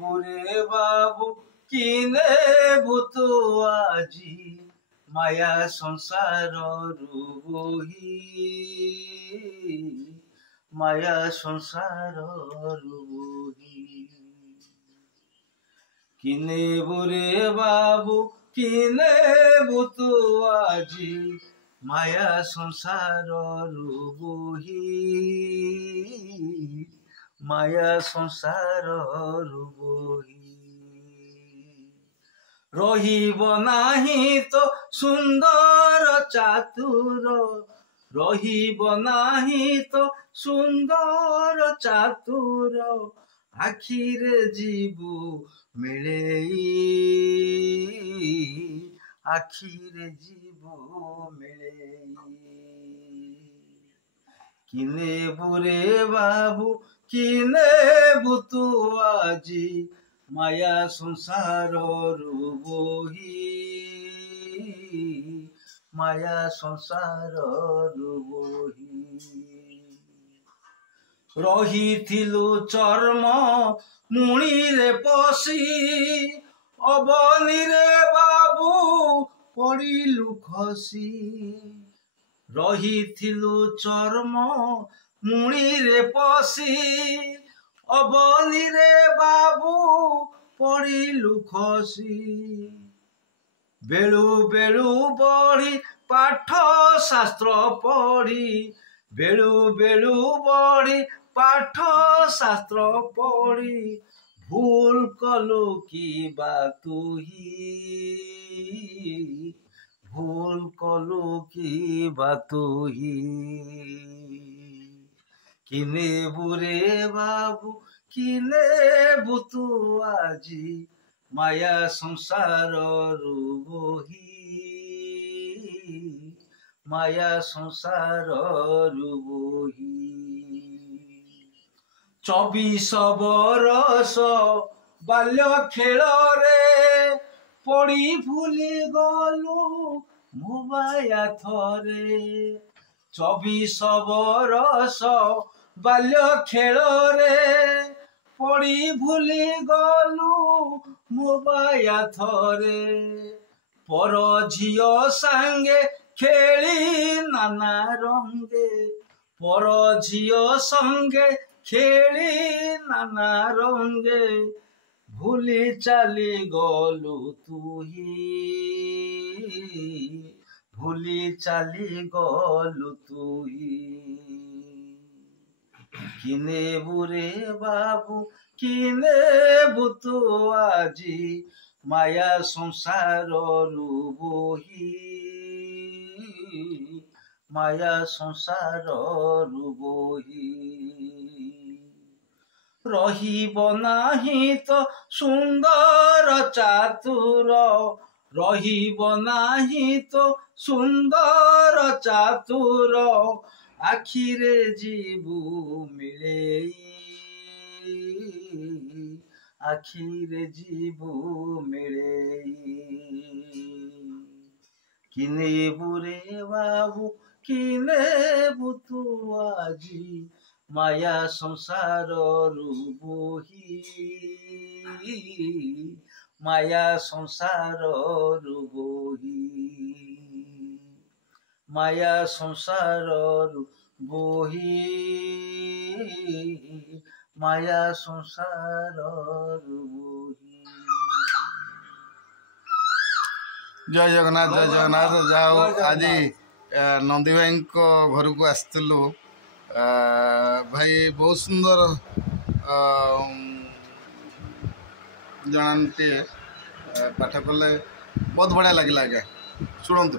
बुरे बाबू किने बुतु आजी माया संसार रुबही माया संसार रुबही किने बुरे बाबू किने बुतु आजी माया संसार रुबही माया संसार रुबही रहिब नाही तो सुंदर चातुर रहिब नाही तो सुंदर चातुर आखिरे जीवु मिलेई आखिरे जीवु मिलेई किने बुरे बाबू किने बुतु आजी माया संसार रुबही माया संसार रुबही रहिथिलु चर्म मुणी रे पसी अबनी रे बाबू पड़िलु खसी रहिथिलु चर्म मुणी रे पसी अबनी रे बाबू पड़िलु खसी बेलु बेलु बड़ी पाठ शास्त्र पढ़ी बेलु बेलु बड़ी पाठ शास्त्र पढ़ी भूल कलु की बातुही भूल कलु की बातुही किने बुरे बाबू किने बुतु आजी माया संसार रुबही माया संसार रुबही 24 बरस बाल्य खेल रे पड़ी भूली गलु मुबाया थरे 24 बरस बाल्य खेल रे पड़ी भूली गलु मुबाया थरे पर झियो सांगे खेली नाना रंगे पर झियो संगे खेली नाना रंगे भूली चली गलु तुही भूली चली गलु तुही किने बुरे बाबू किने बुतु आजी माया संसार रुबही माया संसार रुबही रहिब नाही तो सुंदर चातुर रहिब नाही तो सुंदर चातुर आखिरे जीवु मिलेई आखिरे जीवु मिलेई किने बुरे बाबू किने बुतु आजी माया संसार रुबही माया संसार रुबही माया संसार रुबही माया संसार रुबही। जय जगन्नाथ जाओ आज नंदी भाई घर को आसलु भाई बहुत सुंदर जनाते पाठ कले बहुत बढ़िया लगे आज्ञा शुणु।